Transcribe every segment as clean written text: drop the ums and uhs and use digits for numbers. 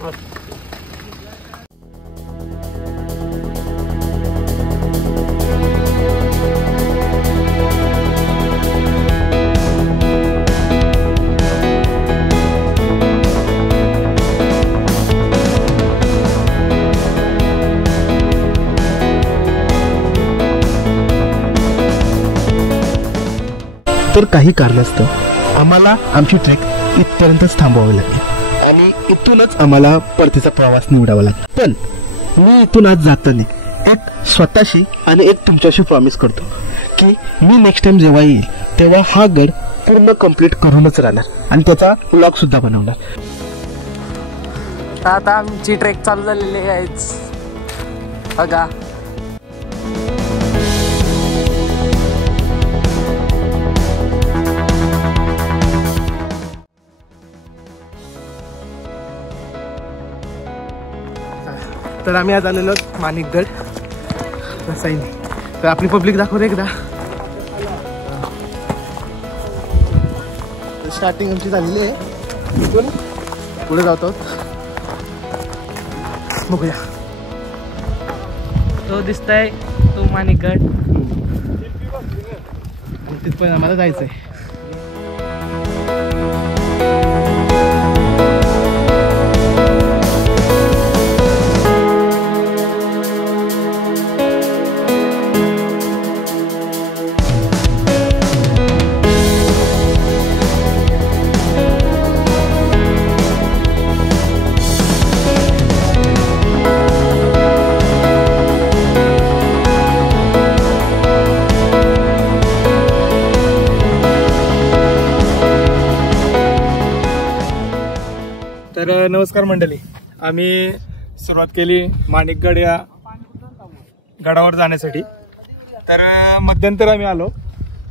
तर काही कारणास्तव आम्हाला आमची ट्रेक इथपर्यंतच थांबवावी लागली आणि इथूनच आम्हाला परतीचा प्रवास निवडावा लागला. पण मी इथून आज जाताना एक स्वतःशी आणि एक तुमच्याशी प्रॉमिस करतो की मी नेक्स्ट टाइम जेव्हा येईल तेव्हा हा गड पूर्ण कंप्लीट करूनच राहणार आणि त्याचा व्लॉग सुद्धा बनवणार. आता आमची ट्रेक चालू झालेली आहे बघा. तर आम्ही आज आलेलो माणिकगड साईन. तर आपली पब्लिक दाखवते एकदा. स्टार्टिंग आमची झालेली आहे. इथून पुढे जातो बघूया. तो दिसतंय तो माणिकगड. तिथपर्यंत आम्हाला जायचं आहे. तर नमस्कार मंडळी, आम्ही सुरुवात केली माणिकगड या गडावर जाण्यासाठी. तर मध्यंतर आम्ही आलो,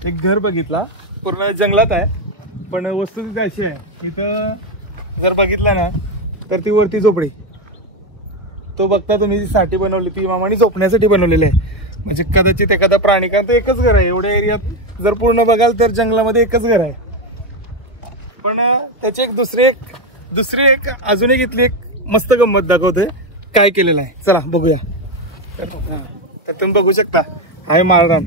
एक घर बघितला, पूर्ण जंगलात आहे. पण वस्तू तिथे अशी आहे, इथं जर बघितलं ना तर ती वरती झोपडी, तो बघता तुम्ही जी साठी बनवली ती मामाने झोपण्यासाठी बनवलेली आहे. म्हणजे कदाचित एखादा प्राणी, कारण तो एकच घर आहे एवढ्या एरियात जर पूर्ण बघाल तर जंगलामध्ये एकच घर आहे. पण त्याची एक दुसरी एक अजून एक इथली एक मस्त गंमत दाखवते काय केलेलं आहे. चला बघूया. तर तुम्ही बघू शकता आहे माळरान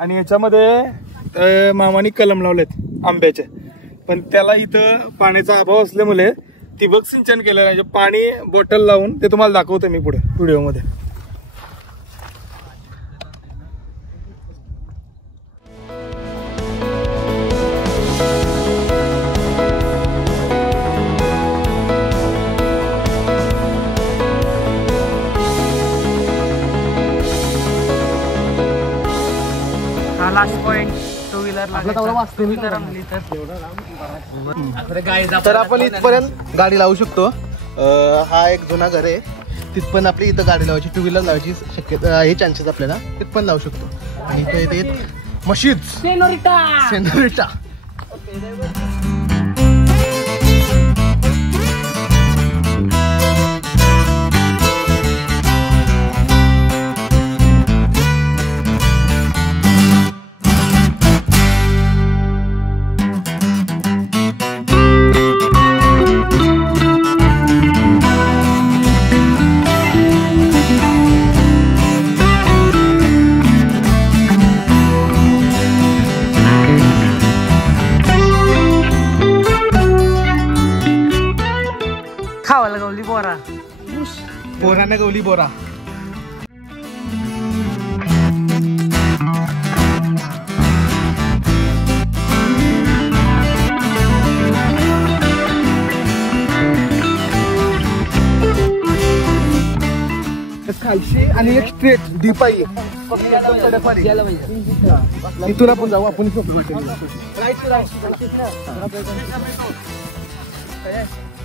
आणि याच्यामध्ये मामानी कलम लावलेत आंब्याचे. पण त्याला इथं पाण्याचा अभाव असल्यामुळे ठिबक सिंचन केलेलं आहे. पाणी बॉटल लावून ते तुम्हाला दाखवतो मी पुढे व्हिडिओमध्ये. लास्ट पॉइंट टू व्हीलर तर आपण इथपर्यंत गाडी लावू शकतो. हा एक जुना घर आहे, तिथपर्यंत आपली इथं गाडी लावायची, टू व्हीलर लावायची शक्यता हे, चान्सेस आपल्याला तिथपर्यंत लावू शकतो. आणि इथं येते मशीद सेनोरिटा. खावायला गवली बोरा, पोराने गवली बोरा. खालशी आणि एक स्ट्रेट डीप आहे. इथून आपण जाऊ. आपण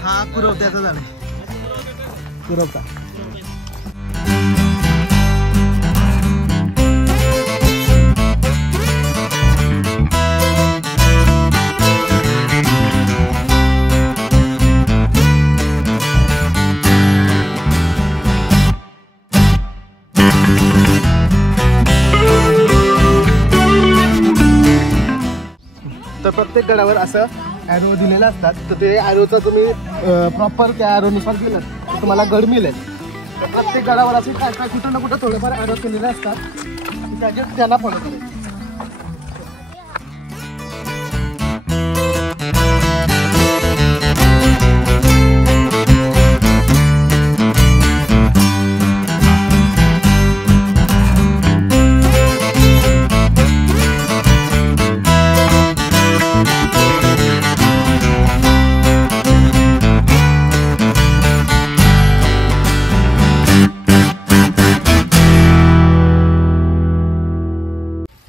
हा कुरवत्याचा झाला, कुरवता. तर प्रत्येक गडावर असं ॲरो दिलेले असतात, तर ते ॲरोचा तुम्ही प्रॉपर त्या ॲरोनुसार गेलं तर तुम्हाला गड मिळेल. प्रत्येक गडावर असे काय काय कुठं ना कुठं थोडेफार ॲरो केलेले असतात, त्यांना फॉलो करायचं.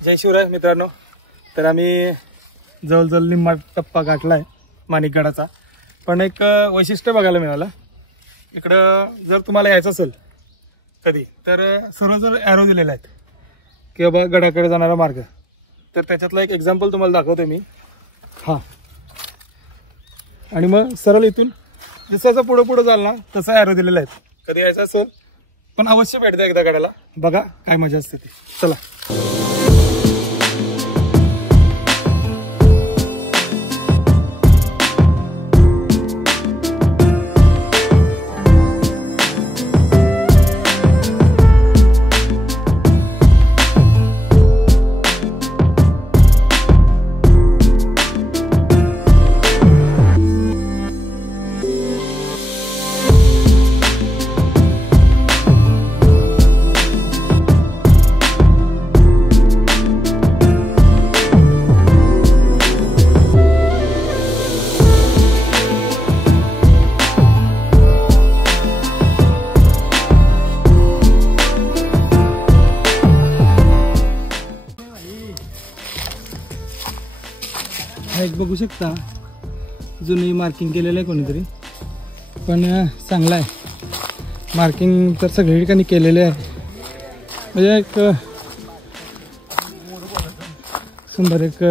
जय शिवराय मित्रांनो. तर आम्ही जवळजवळ निम्मा टप्पा गाठला आहे माणिकगडाचा. पण एक वैशिष्ट्य बघायला मिळालं इकडं. जर तुम्हाला यायचं असेल कधी तर सर्व जर ॲरो दिलेले आहेत की बाबा गडाकडे जाणारा मार्ग, तर त्याच्यातलं एक एक्झाम्पल तुम्हाला दाखवतो मी. हां, आणि मग सरळ इथून जसं असं पुढं पुढं जाल ना तसं ॲरो दिलेलं आहेत. कधी यायचं असेल पण अवश्य भेट द्या एकदा गडाला, बघा काय मजा असते ती. चला. एक बघू शकता जुनी मार्किंग केलेलं आहे कोणीतरी, पण चांगलं आहे. मार्किंग तर सगळ्या ठिकाणी केलेले आहे. म्हणजे एक सुंदर एक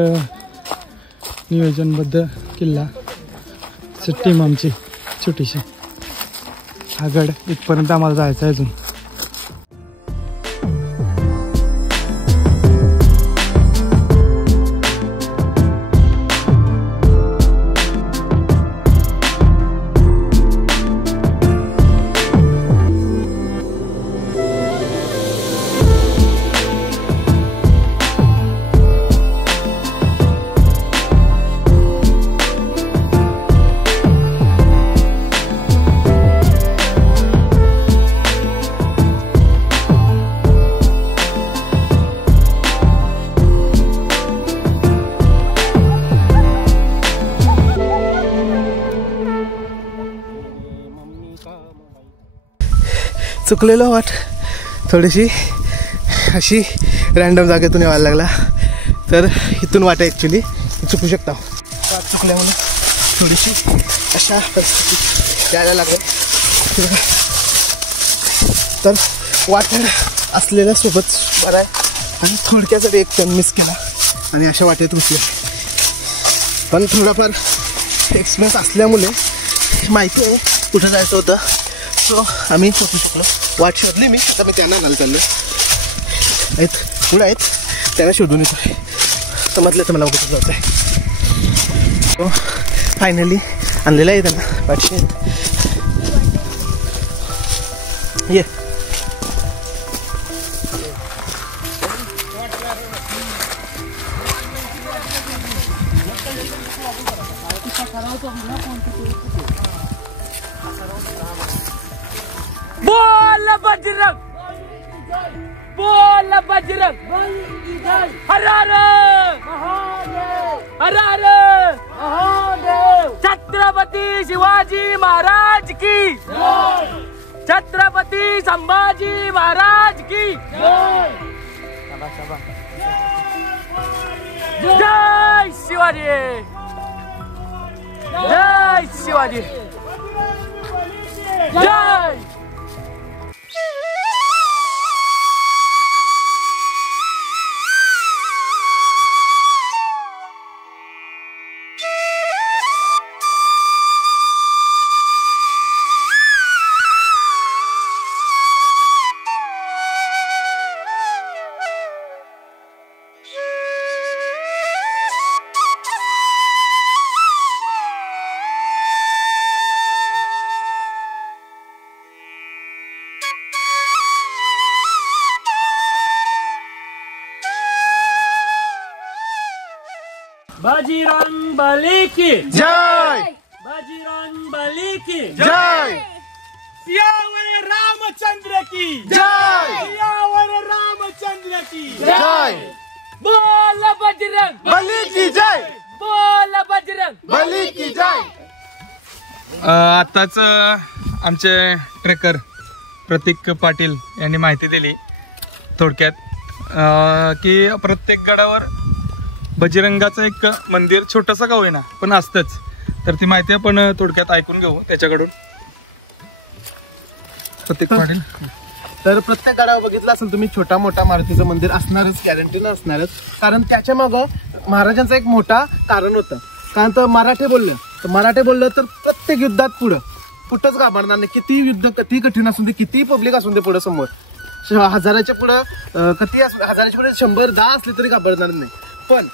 नियोजनबद्ध किल्ला. टीम आमची छोटीशी. हा गड इथपर्यंत आम्हाला जायचं आहे अजून. चुकलेलो वाट थोडीशी अशी रॅन्डम जागेतून यायला लागला, तर इथून वाट ॲक्च्युली चुकू शकता. वाट चुकल्यामुळे थोडीशी अशा परिस्थितीत यायला लागलं. तर वाट असलेल्या सोबत बरं आहे, आणि थोडक्यासाठी एक टर्न मिस केला आणि अशा वाटेत घुसले. पण थोडाफार एक्सपिरियन्स असल्यामुळे माहिती आहे कुठं जायचं होतं, सो आम्ही शोधू शकलो. वाट शोधली मी. आता मी त्यांना आणायला चाललो आहेत, पुढे आहेत, त्यांना शोधून येतो. समजलं तर मला कुठं जायचं आहे. सो फायनली आणलेलं आहे त्यांना पाठशी. ये बोल बजरंग, बोल बजरंग, हर हर हर हर महादेव. छत्रपती शिवाजी महाराज की, छत्रपती संभाजी महाराज की जय शिवाजी, जय शिवाजी, जय. बजरंग बली की जय बजरंग बली की जय सियावर रामचंद्र की जय सियावर रामचंद्र की जय बोल बजरंग बली की जय बोल बजरंग बली की जय. आताच आमचे ट्रेकर प्रतीक पाटील यांनी माहिती दिली थोडक्यात की प्रत्येक गडावर बजरंगाचं एक मंदिर छोटंसं का होईना पण असतंच. तर ती माहिती आपण थोडक्यात ऐकून घेऊ त्याच्याकडून. प्रतीक पाटील. तर प्रत्येक गडावर बघितलं असेल तुम्ही छोटा मोठा मारुतीचं मंदिर असणारच, गॅरंटीनं असणारच. कारण त्याच्या मागं महाराजांचं एक मोठा कारण होतं. कारण तर मराठे बोललं तर प्रत्येक युद्धात कुठंच घाबरणार नाही. किती युद्ध किती कठीण असून दे, किती पब्लिक असून दे पुढं समोर, हजाराच्या पुढं किती हजाराच्या पुढे 100-10 असले तरी घाबरणार नाही. पण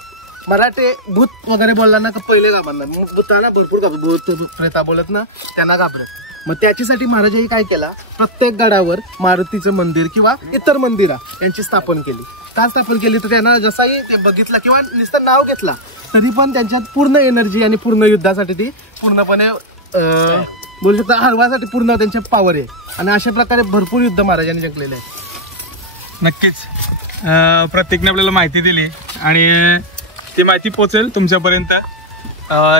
मराठे भूत वगैरे बोलला ना का पहिले घाबरणार. भूतांना भरपूर भूत प्रेता बोलत ना त्यांना घाबरत. मग त्याच्यासाठी महाराजांनी काय केला, प्रत्येक गडावर मारुतीचं मंदिर किंवा इतर मंदिरं यांची स्थापन केली. का स्थापन केली तर त्यांना जसाही ते बघितलं किंवा नुसतं नाव घेतला तरी पण त्यांच्यात पूर्ण एनर्जी आणि पूर्ण युद्धासाठी ती पूर्णपणे बोलू शकता हरवासाठी पूर्ण त्यांच्या पॉवर आहे. आणि अशा प्रकारे भरपूर युद्ध महाराजांनी जिंकलेले आहे. नक्कीच प्रत्येकने आपल्याला माहिती दिली आणि ती माहिती पोचेल तुमच्यापर्यंत.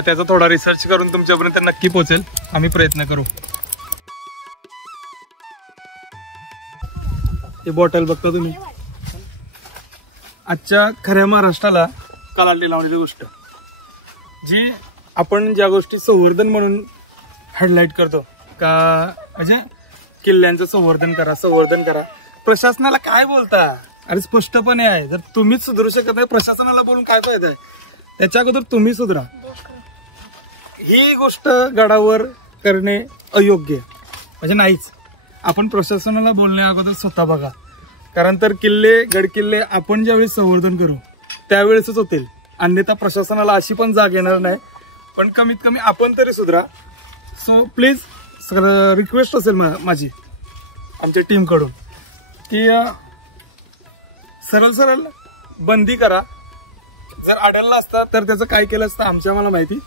त्याचा थोडा रिसर्च करून तुमच्यापर्यंत नक्की पोचेल. आम्ही प्रयत्न करू. हे बॉटल बघता तुम्ही. आजच्या खऱ्या महाराष्ट्राला कलाटणी लावण्याची गोष्ट जी आपण ज्या गोष्टी संवर्धन म्हणून हेडलाईट करतो का, म्हणजे किल्ल्यांचं संवर्धन करा. प्रशासनाला काय बोलता, अरे स्पष्टपणे आहे. जर तुम्हीच सुधारू शकत नाही प्रशासनाला बोलून काय फायदा आहे. त्याच्या अगोदर तुम्ही सुधरा. ही गोष्ट गडावर करणे अयोग्य म्हणजे नाहीच. आपण प्रशासनाला बोलण्या अगोदर स्वतः बघा. कारण तर गड किल्ले आपण ज्यावेळी संवर्धन करू त्यावेळेसच होतील. अन्यथा प्रशासनाला अशी पण जाग येणार नाही. पण कमीत कमी आपण तरी सुधरा. सो प्लीज रिक्वेस्ट असेल माझी आमच्या टीमकडून की सरळ बंदी करा. जर अडलला असता तर त्याचं काय केलं असतं आम्हाला माहिती.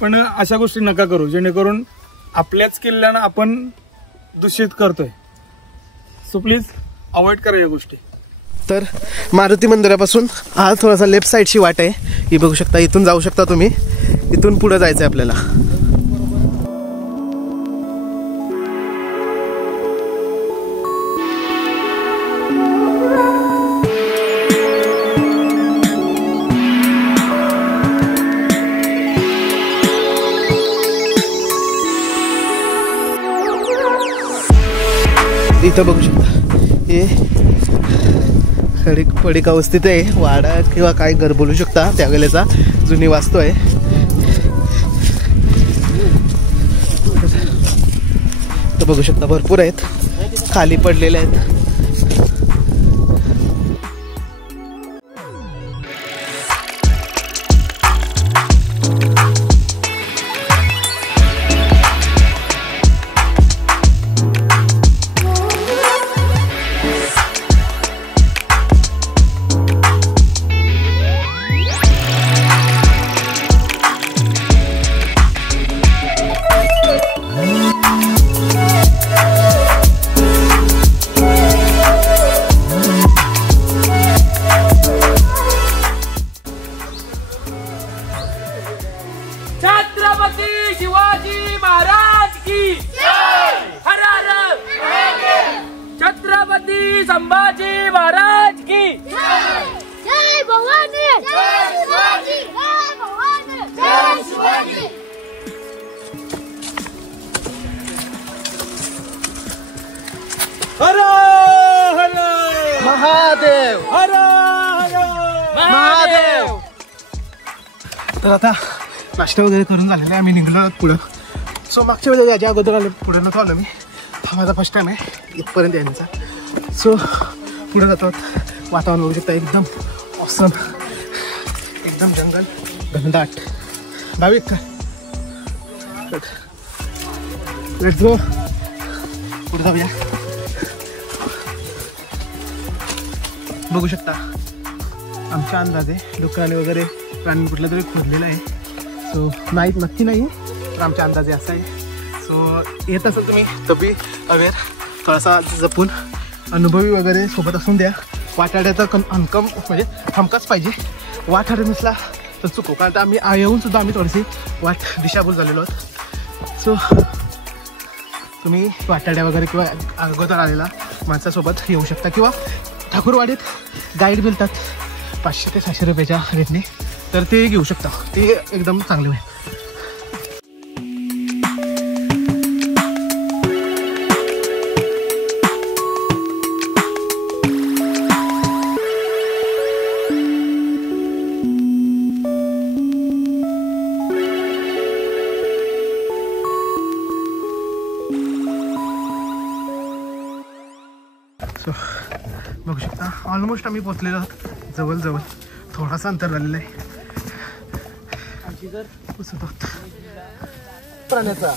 पण अशा गोष्टी नका करू जेणेकरून आपल्याच किल्ल्यांना आपण दूषित करतोय. सो प्लीज अवॉइड करा या गोष्टी. तर मारुती मंदिरापासून हा थोडासा लेफ्ट साईडची वाट आहे ही बघू शकता. इथून जाऊ शकता तुम्ही. इथून पुढे जायचं आहे आपल्याला. इथं बघू शकता हे पडीक अवस्थित आहे. वाडा किंवा काय घर बोलू शकता त्यावेळेचा जुनी वास्तू आहे. तर बघू शकता भरपूर आहेत खाली पडलेले आहेत. छत्रपती शिवाजी महाराज की हर हर छत्रपती संभाजी महाराज की जय भवानी जय शिवाजी जय भवानी जय शिवाजी. हर हर महादेव हर हर महादेव. तर आता नाश्ता वगैरे करून झालेला आहे. आम्ही निघलो पुढं. सो मागच्या वेळेला याच्या अगोदर आलो पुढे नव्हतो आलो मी. हा माझा फर्स्ट टाइम आहे इथपर्यंत यायचा. सो पुढे जातो. वातावरण बघू शकता एकदम ऑसम. एकदम जंगल घनदाट. भाविक का लेट्स गो. पुढे जाऊया. बघू शकता आमच्या अंदाजे डुकराने वगैरे प्राणी कुठलं तरी खोदलेलं आहे. सो नाही नक्की नाही तर आमच्या अंदाजे असं आहे. सो येत असेल तुम्ही तबी अवेअर थोडासा जपून अनुभवी वगैरे सोबत असून द्या. वाटाड्याचा अनकम म्हणजे हमकाच पाहिजे. वाटाडा नसला तर चुको, कारण आम्ही येऊन सुद्धा आम्ही थोडीशी दिशाभूल झालेलो आहोत. सो तुम्ही वाटाड्या वगैरे किंवा अगोदर आलेला माणसासोबत येऊ शकता किंवा ठाकूरवाडीत गाईड मिळतात 500 ते 600 रुपयाच्या रेटने, तर ते घेऊ शकता. ते एकदम चांगले आहे. सो बघू शकता ऑलमोस्ट आम्ही पोचलेलो आहोत. जवळ थोडासा अंतर झालेलं आहे. प्राण्याचा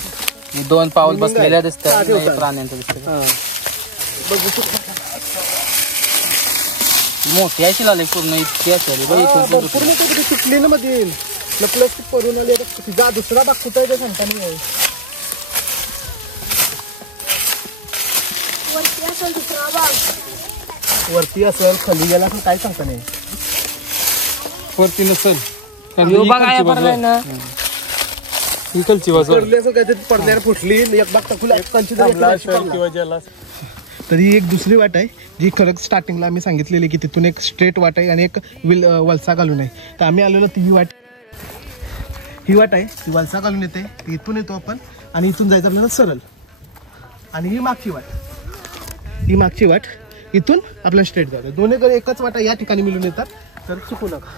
2 पाऊल बसलेल्या दिसतात प्राण्यांचं दिसत. बघू शकता मोठी अशी लावली पूर्ण इतकी असेल पूर्ण काहीतरी सुटली ना मध्ये प्लास्टिक पडून आली. तिचा दुसरा भाग कुठं आहे ते सांगता नाही. वरती असेल खाली गेला पण काय सांगता नाही. वरती नसेल बघायला पडलाय ना इकडची बाजू काहीतरी पडल्यावर फुटली एक भाग टाकून. तरी एक दुसरी वाट आहे जी खरंच स्टार्टिंगला आम्ही सांगितलेली की तिथून एक स्ट्रेट वाट आहे आणि एक वलसा घालून आहे. तर आम्ही आलेलो ती ही वाट आहे. ती वलसा घालून येते. इथून येतो आपण आणि इथून जायचं आपल्याला सरळ. आणि ही मागची वाट इथून आपल्याला स्ट्रेट जातं. दोन्हीकडे एकच वाटा या ठिकाणी मिळून येतात, तर चुकू नका.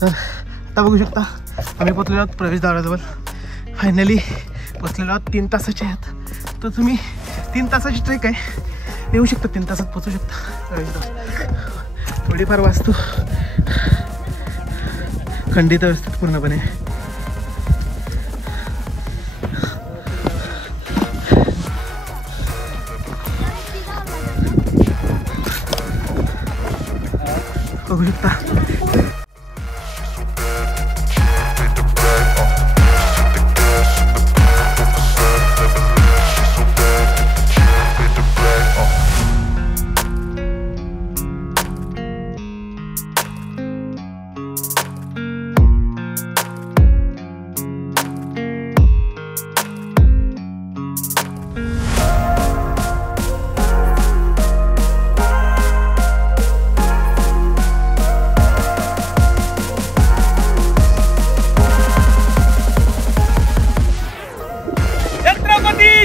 तर आता बघू शकता आम्ही पोचलेलो आहोत प्रवेशद्वाराजवळ. फायनली पोचलेलो आहोत. 3 तासाचे आहेत. तर तुम्ही 3 तासाची ट्रेक आहे, येऊ शकता. 3 तासात पोचू शकता. थोडीफार वास्तू खंडित अवस्थेत पूर्णपणे. बघू शकता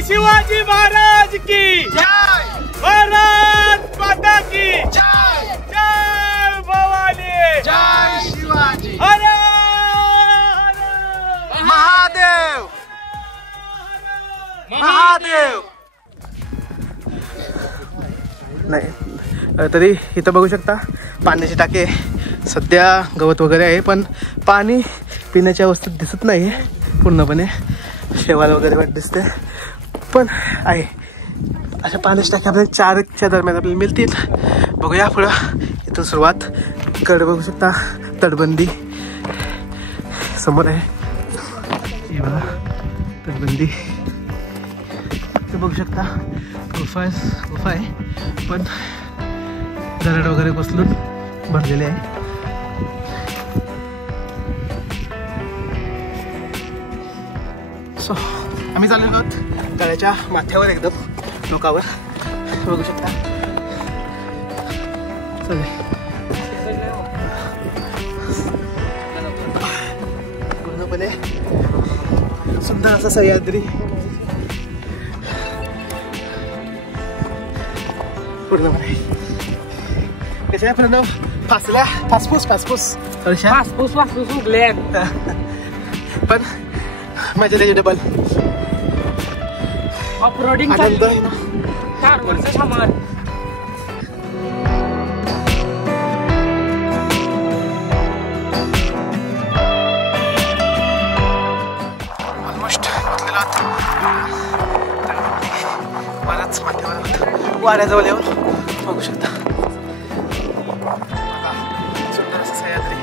शिवाजी महाराज की जय. भारत माता की जय. जय भवानी. जय शिवाजी. हर महादेव. महादेव. नाही तरी इथं बघू शकता पाण्याची टाके. सध्या गवत वगैरे आहे पण पाणी पिण्याच्या अवस्थेत दिसत नाही पूर्णपणे. शेवाल वगैरे वाट दिसते पण आहे. अशा पाण्याची टाकी आपल्याला 4च्या दरम्यान आपल्याला मिळतील. बघूया पुढं. इथून सुरुवात. इकडे बघू शकता तटबंदी समोर आहे. हे बघा तटबंदी. ते बघू शकता गुफा आहे पण दरड वगैरे बसलून भरलेले आहे. सो आम्ही चाललेलो आहोत तळ्याच्या माथ्यावर एकदम टोकावर. बघू शकता चले. पूर्णपणे सुंदर असा सह्याद्री पूर्णपणे. कशा प्रणव फासल्या फासफूस उठले पण माझ्या त्याची डबल ऑफरोडिंग 4 वर्ष सामान. पोचलेलो आहोत बऱ्याच माथ्यावर वाड्याजवळ येऊन बघू शकता सुंदर असं सह्याद्री.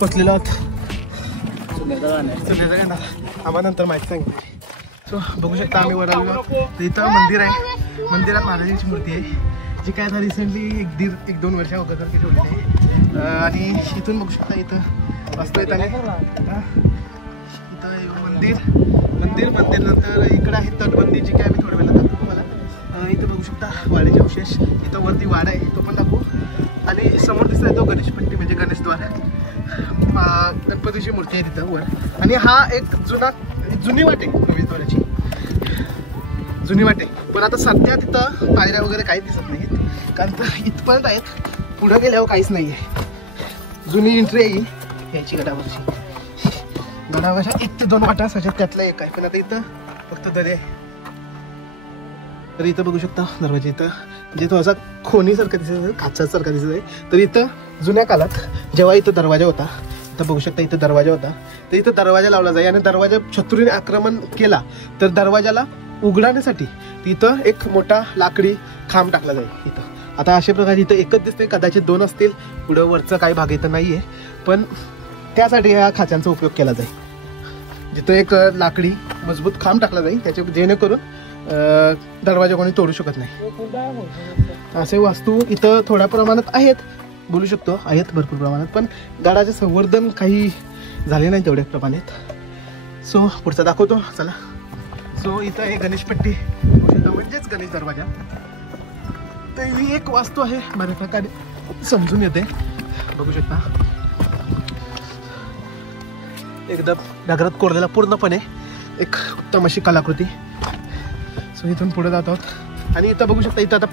पोचलेलो आहोत सुंदरचा गाणा आम्हाला नंतर माहिती सांगितली. सो बघू शकता आम्ही वर आलो. इथं मंदिर आहे. मंदिरात महाराजांची मूर्ती आहे जी काय आता रिसेंटली एक दोन वर्षा अगोदर ती ठेवलेली आहे. आणि इथून बघू शकता इथं वास्तू येत आणि इथं मंदिर नंतर इकडं आहे तटबंदी जी काय आम्ही थोड्या वेळेला दाखवतो तुम्हाला. इथं बघू शकता वाड्याचे अवशेष. इथं वरती वाडा आहे तो पण दाखवू. आणि समोर दिसतोय तो गणेशपट्टी म्हणजे गणेशद्वार. गणपतीची मूर्ती आहे तिथं वर. आणि हा एक जुनी वाट आहे प्रवेशद्वाराची. जुनी वाट आहे पण आता सध्या तिथं पायऱ्या वगैरे काही दिसत नाहीत कारण तर इथपर्यंत आहेत. पुढं गेल्यावर काहीच नाही आहे. जुनी एंट्री आहे याची गडावरची. गडावरच्या 1 ते 2 वाटा असतात त्यातला एक आहे पण आता इथं फक्त दरी आहे. तर इथं बघू शकता दरवाजा. इथं म्हणजे तो असा खोनीसारखा दिसत आहे काचासारखा दिसत आहे. तर इथं जुन्या काळात जेव्हा इथं दरवाजा होता इथं बघू शकता इथं दरवाजा होता तर इथं दरवाजा लावला जाई आणि दरवाजा शत्रूने आक्रमण केला तर दरवाजाला उघडण्यासाठी तिथं एक मोठा लाकडी खांब टाकला जाईल इथं. आता अशा प्रकारे इथं एकच दिसते कदाचित 2 असतील. पुढं वरचं काही भाग इथं नाहीये पण त्यासाठी या खाचांचा उपयोग केला जाईल. जिथं एक लाकडी मजबूत खांब टाकला जाईल त्याच्या जेणेकरून दरवाजा कोणी तोडू शकत नाही. असे वास्तू इथं थोड्या प्रमाणात आहेत बोलू शकतो आहेत भरपूर प्रमाणात पण गडाचे संवर्धन काही झाले नाही तेवढ्या प्रमाणात. सो पुढचा दाखवतो चला. सो इथं आहे गणेशपट्टी म्हणजेच गणेश दरवाजा. तर ही एक वास्तू आहे बऱ्या प्रकारे समजून येते बघू शकता. एकदम दगडात कोरलेला पूर्णपणे एक उत्तम अशी कलाकृती. सो इथून पुढे जात आहोत आणि इथं बघू शकता इथं आता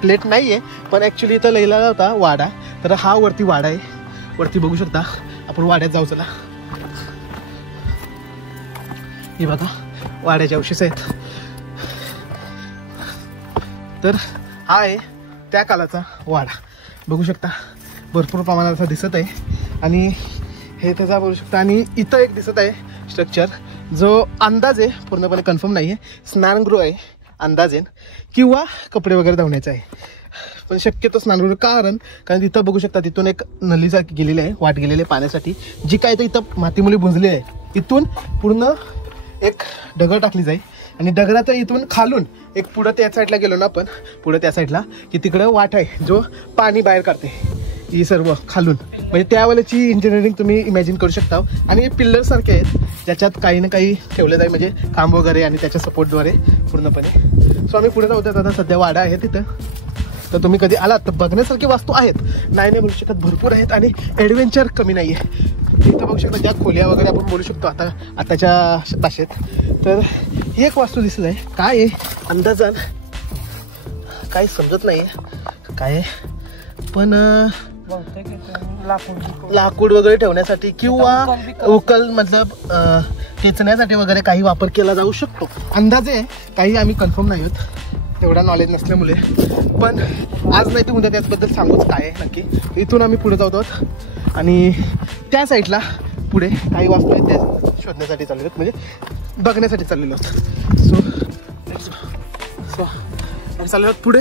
प्लेट नाही आहे पण ॲक्च्युली इथं लिहिलेला होता वाडा. तर हा वरती वाडा आहे. वरती बघू शकता आपण वाड्यात जाऊ चला. हे बघा वाड्याचे अवशेष आहेत. तर हा आहे त्या काळाचा वाडा बघू शकता भरपूर प्रमाणात असा दिसत आहे. आणि हे त्याचा बघू शकता. आणि इथं एक दिसत आहे स्ट्रक्चर जो अंदाज आहे पूर्णपणे कन्फर्म नाही आहे. स्नानगृह आहे अंदाजेन किंवा कपडे वगैरे धुण्याचं आहे पण शक्यतो स्नानगृह कारण तिथं बघू शकता तिथून एक नलीसारखी गेलेली आहे वाट गेलेली आहे पाण्यासाठी जी काय तर इथं मातीमुळे बुंजली आहे. इथून पूर्ण एक दगड टाकली जाईल आणि दगडाचं इथून खालून एक पुढं त्या साईडला गेलो ना आपण पुढं त्या साईडला की तिकडं वाट आहे जो पाणी बाहेर काढते ही सर्व खालून. म्हणजे त्यावेळेची इंजिनिअरिंग तुम्ही इमॅजिन करू शकता. आणि पिल्लर सारखे आहेत ज्याच्यात काही ना काही ठेवलं जाईल म्हणजे खांब वगैरे आणि त्याच्या सपोर्टद्वारे पूर्णपणे. सो आम्ही पुढे जाऊ. आता सध्या वाडा आहे तिथं. तर तुम्ही कधी आलात तर बघण्यासारखी वास्तू आहेत नाही बोलू शकत भरपूर आहेत आणि ॲडव्हेंचर कमी नाही आहे. इथं बघू शकता ज्या खोल्या वगैरे आपण बोलू शकतो आताच्या भाषेत. तर ही एक वास्तू दिसत आहे काय आहे अंदाजान काही समजत नाही आहे काय पण लाकूड वगैरे ठेवण्यासाठी किंवा उकल मतलब खेचण्यासाठी वगैरे काही वापर केला जाऊ शकतो अंदाजे. काही आम्ही कन्फर्म नाही आहोत तेवढा नॉलेज नसल्यामुळे पण आज नाही तर उद्या त्याचबद्दल सांगूच काय आहे नक्की. इथून आम्ही पुढे जात आहोत आणि त्या साईडला पुढे काही वास्तू आहेत त्या शोधण्यासाठी चाललेलो आहोत म्हणजे बघण्यासाठी चाललेलो आहोत. सो चाललेलो आहोत पुढे.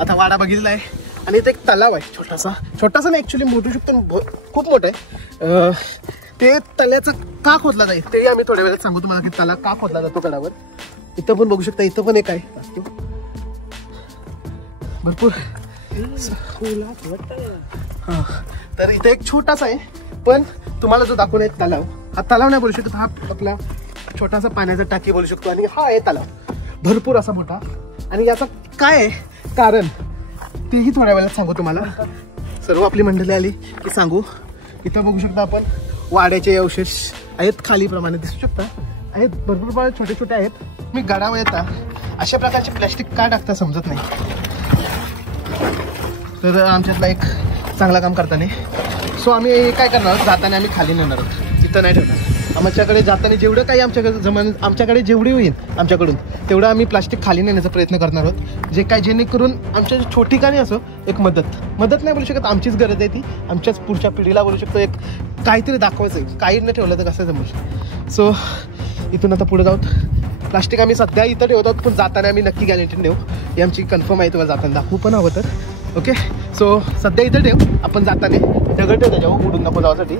आता वाडा बघितला आहे आणि इथे एक तलाव आहे छोटासा नाही ॲक्च्युली मोठू शकतो खूप मोठं आहे. ते तल्याचं का खोदला जाईल ते आम्ही थोड्या वेळात सांगू तुम्हाला की तलाव का खोदला जातो गडावर. इथं पण बघू शकता इथं पण एक आहे वास्तू भरपूर. हां तर इथे एक छोटासा आहे पण तुम्हाला जो दाखवून आहे तलाव हा तलाव नाही बोलू शकत हा आपला छोटासा पाण्याचा टाकी बोलू शकतो. आणि हा आहे तलाव भरपूर असा मोठा. आणि याचा काय आहे कारण तेही थोड्या वेळात सांगू तुम्हाला. सर्व आपली मंडळी आली की सांगू. इथं बघू शकता आपण वाड्याचे अवशेष आहेत खाली प्रमाणे दिसू शकता आहेत भरपूर छोटे छोटे आहेत. मी गडावर येता अशा प्रकारचे प्लॅस्टिक का टाकता समजत नाही. तर आमच्यातला एक चांगला काम करताना सो आम्ही काय करणार आहोत, जाताना आम्ही खाली नेणार आहोत, तिथं नाही ठेवणार. आमच्याकडे जाताना जेवढं काही आमच्याकडे जेवढी होईल आमच्याकडून तेवढं आम्ही प्लास्टिक खाली नेण्याचा प्रयत्न करणार आहोत. जे काय जेणेकरून आमच्या छोटी का नाही असो एक मदत नाही बोलू शकत, आमचीच गरज आहे ती. आमच्याच पुढच्या पिढीला बोलू शकतो, एक काहीतरी दाखवायचं आहे. काही न ठेवलं तर कसं जमू शकतं. सो इथून आता पुढे जाऊत. प्लास्टिक आम्ही सध्या इथं ठेवत आहोत, पण जाताना आम्ही नक्की गॅरंटी देऊ. ही आमची कन्फर्म आहे, तुम्हाला जाताना दाखवू पण हवं तर. ओके, सो सध्या इथं ठेव. आपण जाताना दगड ठेव त्याच्यावर उडून नको जाण्यासाठी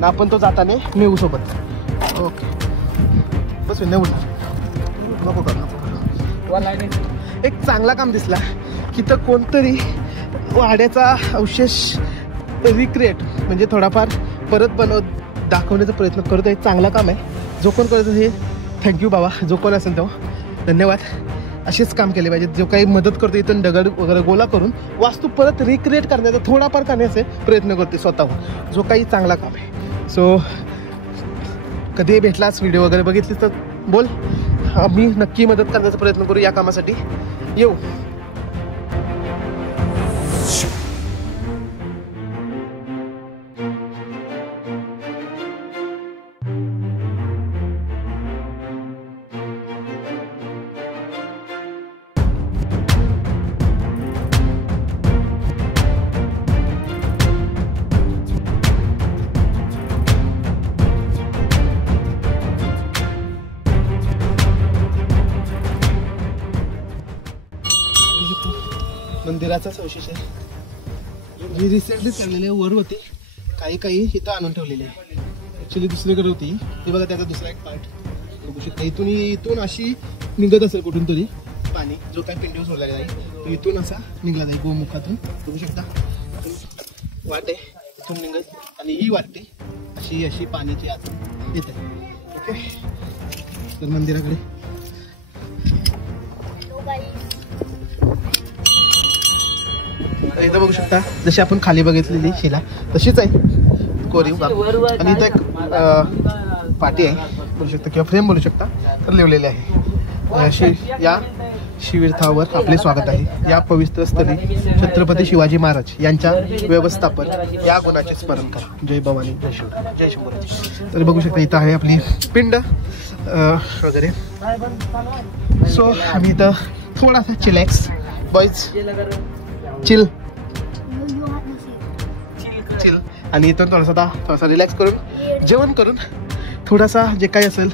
ना, आपण तो जाताना नेऊ सोबत. ओके बस नाही उडणार, नको कर. एक चांगला काम दिसला की तर कोणतरी वाड्याचा अवशेष रिक्रिएट म्हणजे थोडाफार परत दाखवण्याचा प्रयत्न करत आहे. चांगला काम आहे. जो कोण करत हे थँक्यू बाबा, जो कोण असेल तो धन्यवाद. असेच काम केले पाहिजे. जो काही मदत करतो इथून दगड वगैरे गोळा करून वास्तू परत रिक्रिएट करण्याचा थोडाफार करण्याचे प्रयत्न करते स्वतःहून, जो काही चांगला काम आहे. सो कधी भेटलास व्हिडिओ वगैरे बघितलीस तर बोल, आम्ही नक्की मदत करण्याचा प्रयत्न करू. या कामासाठी येऊ. मंदिराचाच अवशेष आहे. जी रिसेंटली ठेवलेली वर होती, काही इथं आणून ठेवलेली आहे. ॲक्च्युली दुसरीकडे होती. हे बघा त्याचा दुसरा एक पार्ट बघू शकता. इथून अशी निघत असेल कुठून तरी पाणी, जो काही पिंडीवर सोडलेला आहे इथून असा निघला जाईल गोमुखातून. बघू शकता वाट आहे इथून निघत, आणि ही वाटते अशी पाण्याची आत येते. ओके, तर मंदिराकडे इथं बघू शकता जशी आपण खाली बघितलेली शिला तशीच आहे कोरीव. आणि इथं एक पाटी आहे बोलू शकता किंवा फ्रेम बोलू शकता, तर लिवलेले आहे. या शिवीर्थावर आपले स्वागत आहे. या पवित्र स्थळी छत्रपती शिवाजी महाराज यांच्या व्यवस्थापन या गुणाचे स्मरण करा. जय भवानी, जय शिवराय, जय शिवराय. तर बघू शकता इथं आहे आपली पिंड वगैरे. सो आम्ही इथं थोडासा चिलॅक्स बॉईज चिल आणि इथून थोडासा रिलॅक्स करून जेवण करून थोडासा जे काही असेल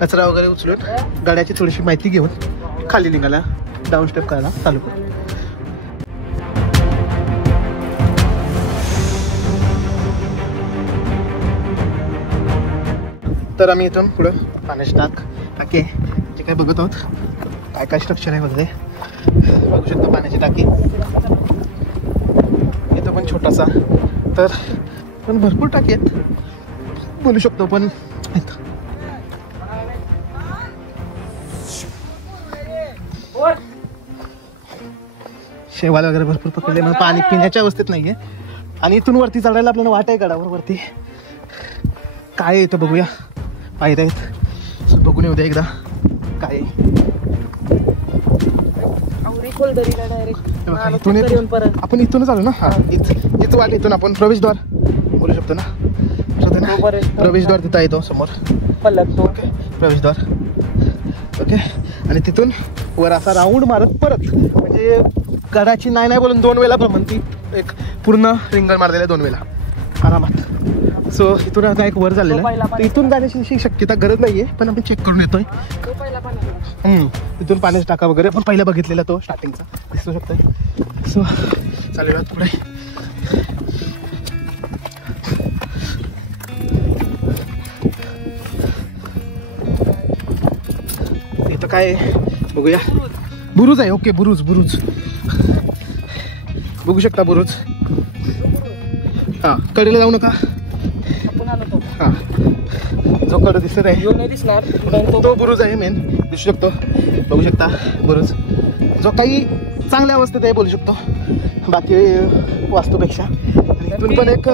कचरा वगैरे उचलून गाड्याची थोडीशी माहिती घेऊन खाली निघायला डाऊन स्टेप करायला चालू करू. तर आम्ही इथून पुढं पाण्याची टाकी जे काय बघत आहोत, काय स्ट्रक्चर आहे वगैरे बघू शकता. पाण्याची टाकी इथं पण छोटासा, तर पण भरपूर टाकी आहेत बोलू शकतो. पण शेवाल वगैरे भरपूर पकडले, मग पाणी पिण्याच्या अवस्थेत नाहीये. आणि इथून वरती चढायला आपल्याला वाट आहे गडावर वरती. काय येतं बघूया, पायऱ्या आहेत, बघून येऊ द्या एकदा काय. आपण इथूनच आलो ना, हा इथं वाट. इथून आपण प्रवेशद्वार बोलू शकतो ना, प्रवेशद्वार तिथं येतो समोर प्रवेशद्वार. ओके, आणि तिथून वर असा राऊंड मारत परत म्हणजे गडाची नाही बोलून 2 वेळा भ्रमंती, एक पूर्ण रिंगण मारलेल्या 2 वेळा आरामात. सो इथून आता एक वर झालेलं आहे. इथून जाण्याची शक्यता गरज नाहीये, पण आपण चेक करून येतोय. इथून पाण्याचा टाका वगैरे पण पहिला बघितलेला तो स्टार्टिंगचा दिसू शकतोय. सो चालेल पुढे. इथं काय बघूया, बुरुज आहे. ओके, बुरुज बघू शकता. बुरुज हा कडेला जाऊ नका. हा जो कडे दिसत आहे तो बुरुज आहे मेन, दिसू शकतो. बघू शकता बुरुज जो काही चांगल्या अवस्थेत आहे बोलू शकतो बाकी वास्तूपेक्षा. इथून पण एक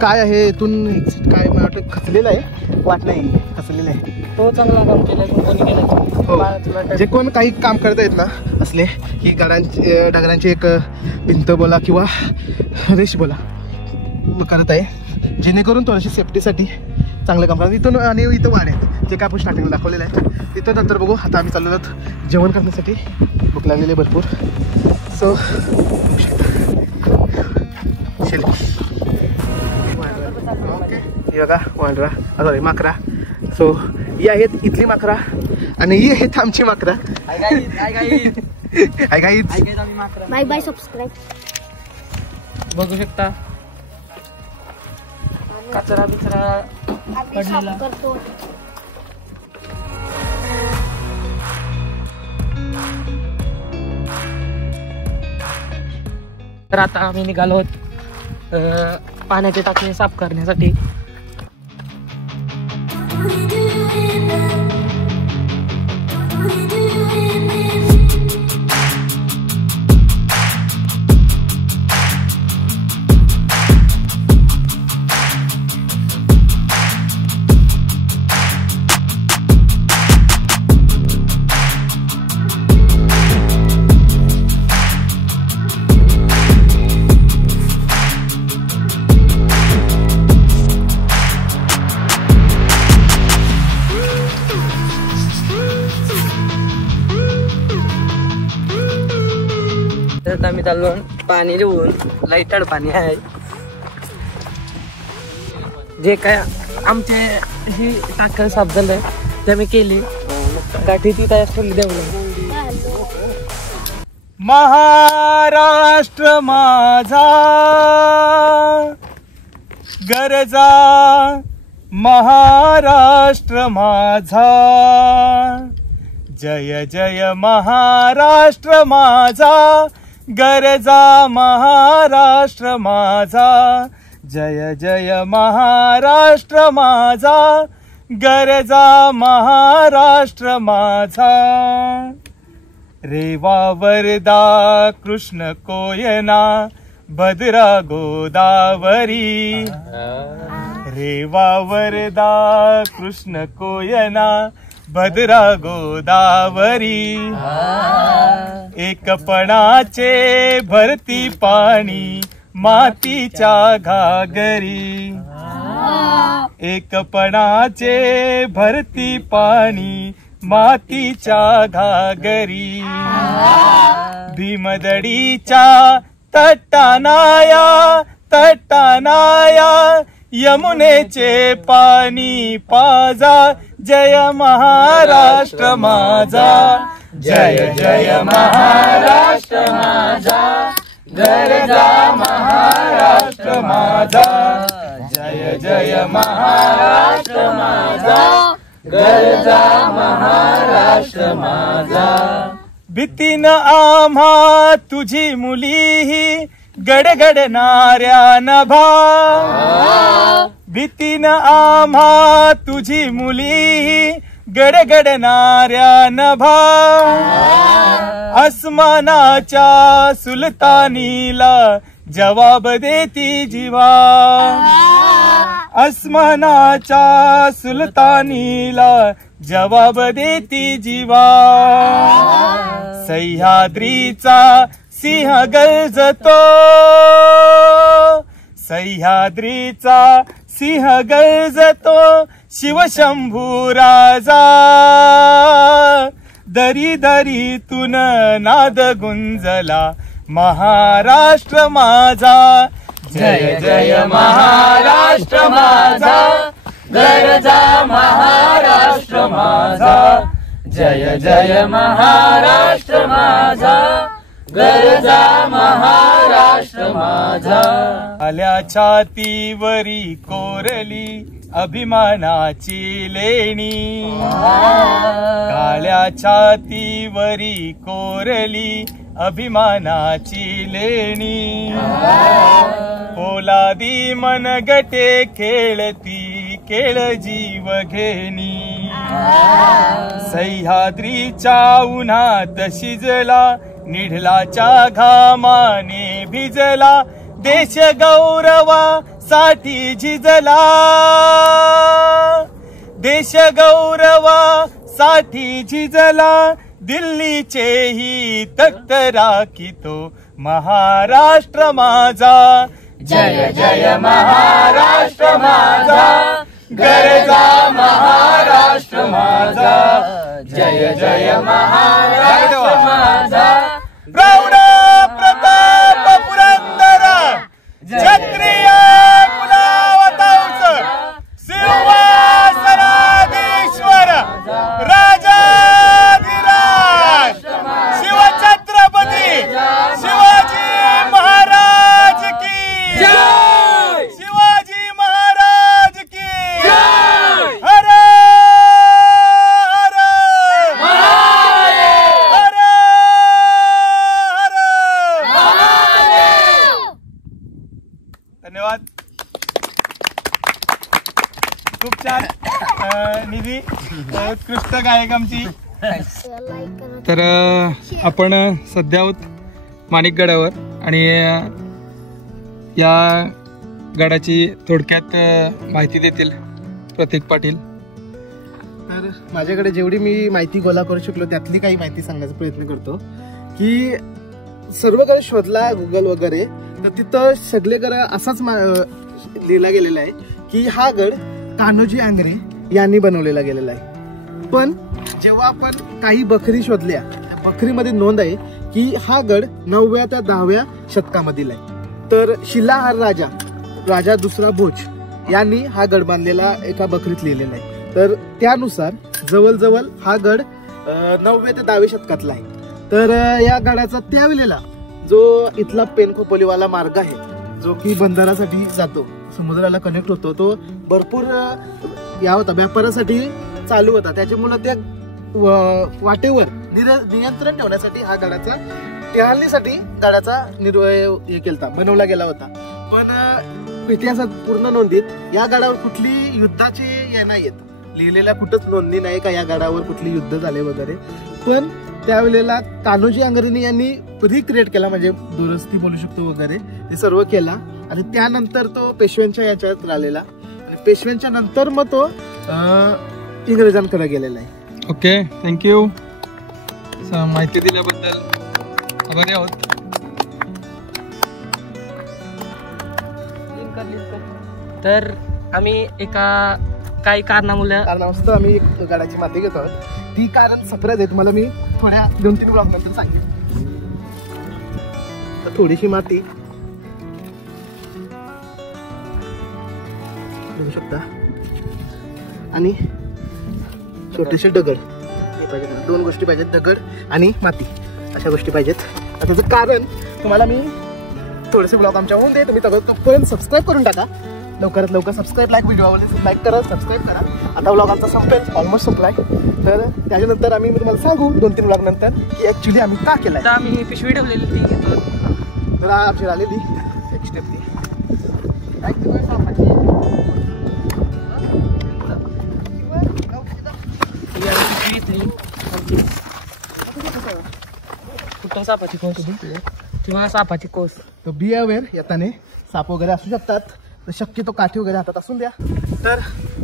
काय आहे, इथून काय मला वाटतं खचलेलं आहे, वाट नाही खचलेलं आहे. तो चांगला काम केलं कोणी केलं जे कोण काही काम करता येत ना असले की ढगांची एक भिंत बोला किंवा रेष बोला करत आहे, जेणेकरून थोडीशी सेफ्टीसाठी चांगलं काम करतात. इथून आणि इथं वाढ आहेत जे काय आपण स्टार्टिंगला दाखवलेलं आहे. तिथं नंतर बघू. आता आम्ही चाललो आहोत जेवण करण्यासाठी, भूक लागलेली आहे भरपूर. सो ओके, बघा वांढरा सॉरी माकरा. सो ही आहेत इथली माकरा आणि ही आहेत आमची माकरा. Bye bye subscribe. बघू शकता कचरा बिचरा आम्ही साफ करतो. तर आता आम्ही निघालो आहोत पाण्याची टाकी साफ करण्यासाठी. आम्ही चाललो पाणी लिहून लाईटड पाणी आहे. जे काय आमचे ही टाकं साफ झालंय ते आम्ही केली. काठी ती तयार ठेवली देऊ. महाराष्ट्र माझा गरजा, महाराष्ट्र माझा जय जय महाराष्ट्र माझा गरजा, महाराष्ट्र माझा जय जय महाराष्ट्र माझा गरजा, महाराष्ट्र माझा. रेवा वरदा कृष्ण कोयना भद्रा गोदावरी, रेवा वरदा कृष्ण कोयना भद्रा गोदावरी. एकपणाचे भरती पाणी मातीच्या घागरी, एकपणाचे भरती पाणी मातीच्या घागरी. भीमदडीच्या तटानाया तटानाया यमुनेचे पाणी पाजा, जय महाराष्ट्र माझा जय जय महाराष्ट्र माझा गरजा, महाराष्ट्र माझा जय जय महाराष्ट्र माझा गरजा, महाराष्ट्र माझा. भीतीन आम्हा तुझी मुलीही गडगडणाऱ्या नभा, भीतीन आम्हा तुझी मुलीही गडगडणाऱ्या नभा. आसमानाच्या सुलतानीला जवाब देती जिवा, आसमानाच्या सुलतानीला जवाब देती जिवा. सह्याद्रीचा सिंह गर्जतो, सह्याद्रीचा सिंह गर्जतो शिवशंभू राजा. दरी दरीतून नाद गुंजला महाराष्ट्र माझा, जय जय महाराष्ट्र माझा गरजा, महाराष्ट्र माझा जय जय महाराष्ट्र माझा गरजा, महाराष्ट्र माझा. आल्या छातीवरी कोरली अभिमानाची लेणी, काळ्या छातीवरी कोरली अभिमानाची लेणी. पोलादी मनगटे खेळती केळ जीव घेणी. सह्याद्रीच्या उन्हात शिजला निढलाच्या घामाने भिजला, देश गौरवा साठी झिजला. देश गौरवासाठी झिजला दिल्लीचेही तख्त राखितो महाराष्ट्र माझा जय जय महाराष्ट्र माझा गरजा महाराष्ट्र माझा जय जय महाराष्ट्र माझा प्रौढ प्रताप पुरंदर क्षत्रिय कुलावतांस सिंहासनाधीश्वर राजाधिराज शिवछत्रपती शिवाजी महाराज की जय शिवाजी महाराज की जय हर हर महादेव हर हर महादेव धन्यवाद खूप छान निधी उत्कृष्ट गायक आमची तर आपण सध्या आहोत माणिकगडावर आणि या गडाची थोडक्यात माहिती देतील प्रतीक पाटील. तर माझ्याकडे जेवढी मी माहिती गोळा करू शकलो त्यातली काही माहिती सांगण्याचा प्रयत्न करतो की सर्वकडे शोधला गुगल वगैरे तर तिथं सगळीकडे असाच लिहिला गेलेला आहे की हा गड कान्होजी आंग्रे यांनी बनवलेला गेलेला आहे. पण जेव्हा आपण काही बखरी शोधल्या त्या बखरीमध्ये नोंद आहे की हा गड 9व्या ते 10व्या शतकामधील आहे. तर शिलाहार राजा दुसरा भोज यांनी हा गड बांधलेला एका बखरीत लिहिलेला आहे. तर त्यानुसार जवळजवळ हा गड 9व्या ते 10व्या शतकातला आहे. तर या गडाचा त्यावेळेला जो इथला पेनखोपोलीवाला मार्ग आहे जो की बंदरासाठी जातो समुद्राला कनेक्ट होतो तो भरपूर या होता व्यापारासाठी चालू होता. त्याच्यामुळे त्या वाटेवर नियंत्रण ठेवण्यासाठी हा गडाचा टहलण्यासाठी गडाचा निर्वय केलता बनवला गेला होता. पण इतिहासात पूर्ण नोंदीत या गडावर कुठली युद्धाची हे नाही येत लिहिलेल्या कुठंच नोंदी नाही का या गडावर कुठली युद्ध झाले वगैरे. पण त्यावेळेला कान्होजी आंग्रे यांनी रिक्रिएट केला म्हणजे दुरुस्ती बोलू शकतो वगैरे ते सर्व केला आणि त्यानंतर तो पेशव्यांच्या याच्यात राहिलेला आणि पेशव्यांच्या नंतर मग तो इंग्रजांकडे गेलेला आहे. ओके थँक्यू माहिती दिल्याबद्दल आभारी आहोत. तर आम्ही एका काही कारणास्तव आम्ही गडाची माती घेतो आहोत. ती कारण सरप्राईज आहे तुम्हाला मी थोड्या 2-3 ब्लॉग नंतर सांगेन. थोडीशी माती बघू शकता आणि छोटेसे दगड पाहिजे. 2 गोष्टी पाहिजेत दगड आणि माती अशा गोष्टी पाहिजेत. त्याचं कारण तुम्हाला मी थोडेसे ब्लॉग आमच्या होऊन दे तुम्ही तोपर्यंत सबस्क्राईब करून टाका. लवकरात लवकर सबस्क्राईब व्हिडिओ आवडली लाईक करा सबस्क्राईब करा. आता ब्लॉग आमचा संपेल ऑलमोस्ट संपलाय. तर त्याच्यानंतर मी तुम्हाला सांगू 2-3 ब्लॉग नंतर की ऍक्च्युली आम्ही का केलाय. आम्ही पिशवी ठेवलेली ती घेतो तर आमची राहिलेली एक स्टेप ती कुठं सापाची कोस किंवा सापाची कोस. तर बी अवेअर येताने साप वगैरे असू शकतात तर शक्यतो काठी वगैरे हातात असून द्या. तर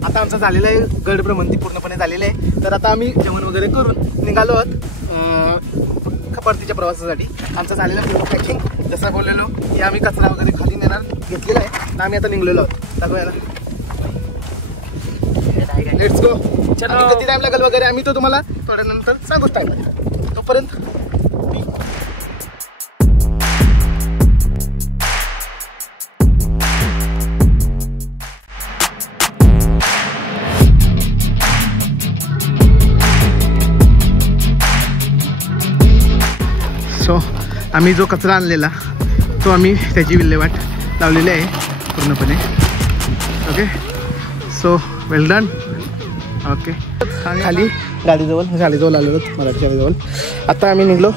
आता आमचं झालेलं आहे गड भ्रमंती पूर्णपणे झालेलं आहे. तर आता आम्ही जेवण वगैरे करून निघालो आहोत परतीच्या प्रवासासाठी. आमचं झालेलं आहे पॅकिंग जसं बोललेलो की आम्ही कचरा वगैरे खाली नेणार घेतलेला आहे तर आम्ही आता निघलेलो आहोत. दाखवूया ना लेट्स गो. किती टाइम लागेल वगैरे आम्ही तो तुम्हाला थोड्या नंतर सांगूच टाइम लागेल. तोपर्यंत सो आम्ही जो कचरा आणलेला तो आम्ही त्याची विल्हेवाट लावलेली आहे पूर्णपणे. Okay so well done. Okay खाली गाडीजवळ आलेलो मराठी शाळेजवळ. आता आम्ही निघलो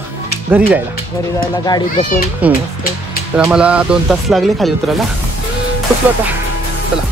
घरी जायला गाडीत बसून. तर आम्हाला 2 तास लागले खाली उतरायला. उतरलो आता चला.